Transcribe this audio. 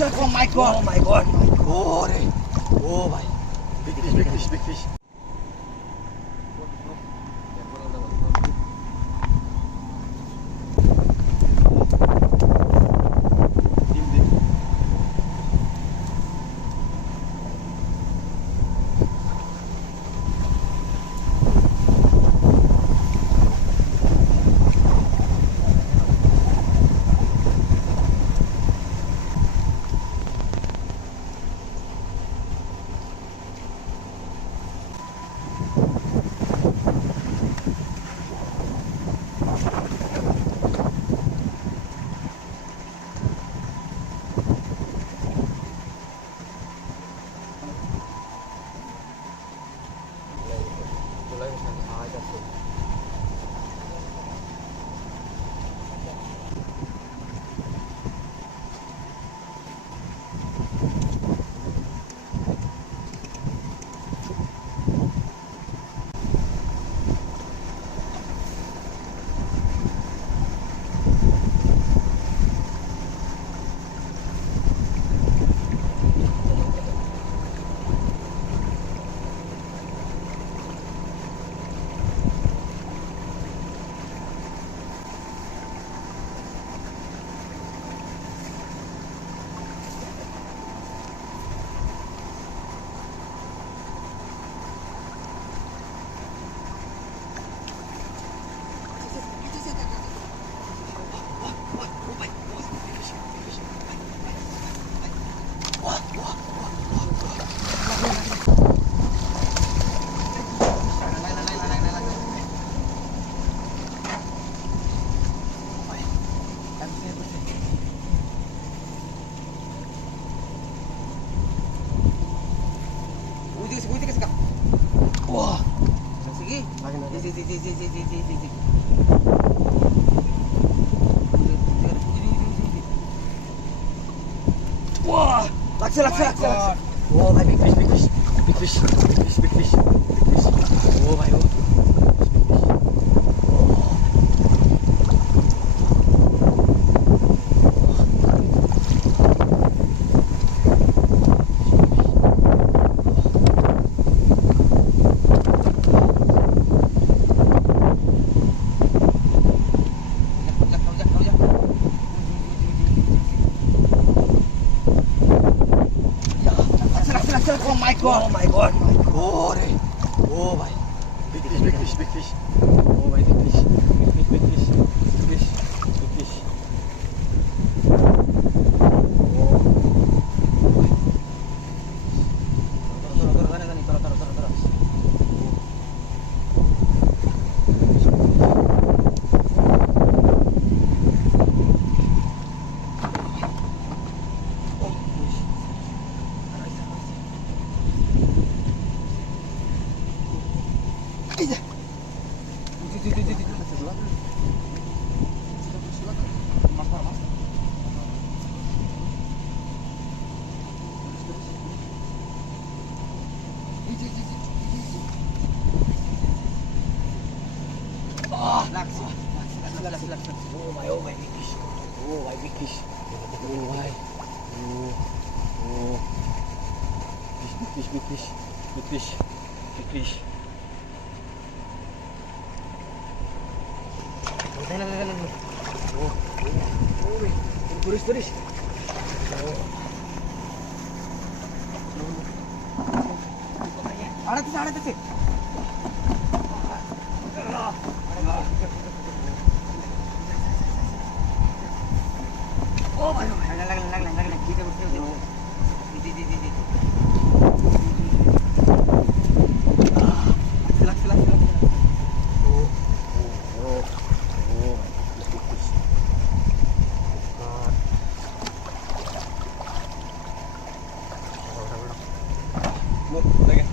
Oh my god. Oh my god. Oh, रे. Oh भाई. Big fish, big fish, big fish. Wah. Sige. Sige. Wah. Laksa. Oh my big fish. Big fish. Oh my god. Oh my god. Oh my god. Oh, रे. Oh भाई. Big fish. Oh भाई big fish. Big fish. Oh my big fish. Oh my big fish. Oh my. Oh. Big fish. Turis. Ada tu. Oh my god. Lag. Kita bersih. Di. Lak. Oh. Look, lagi.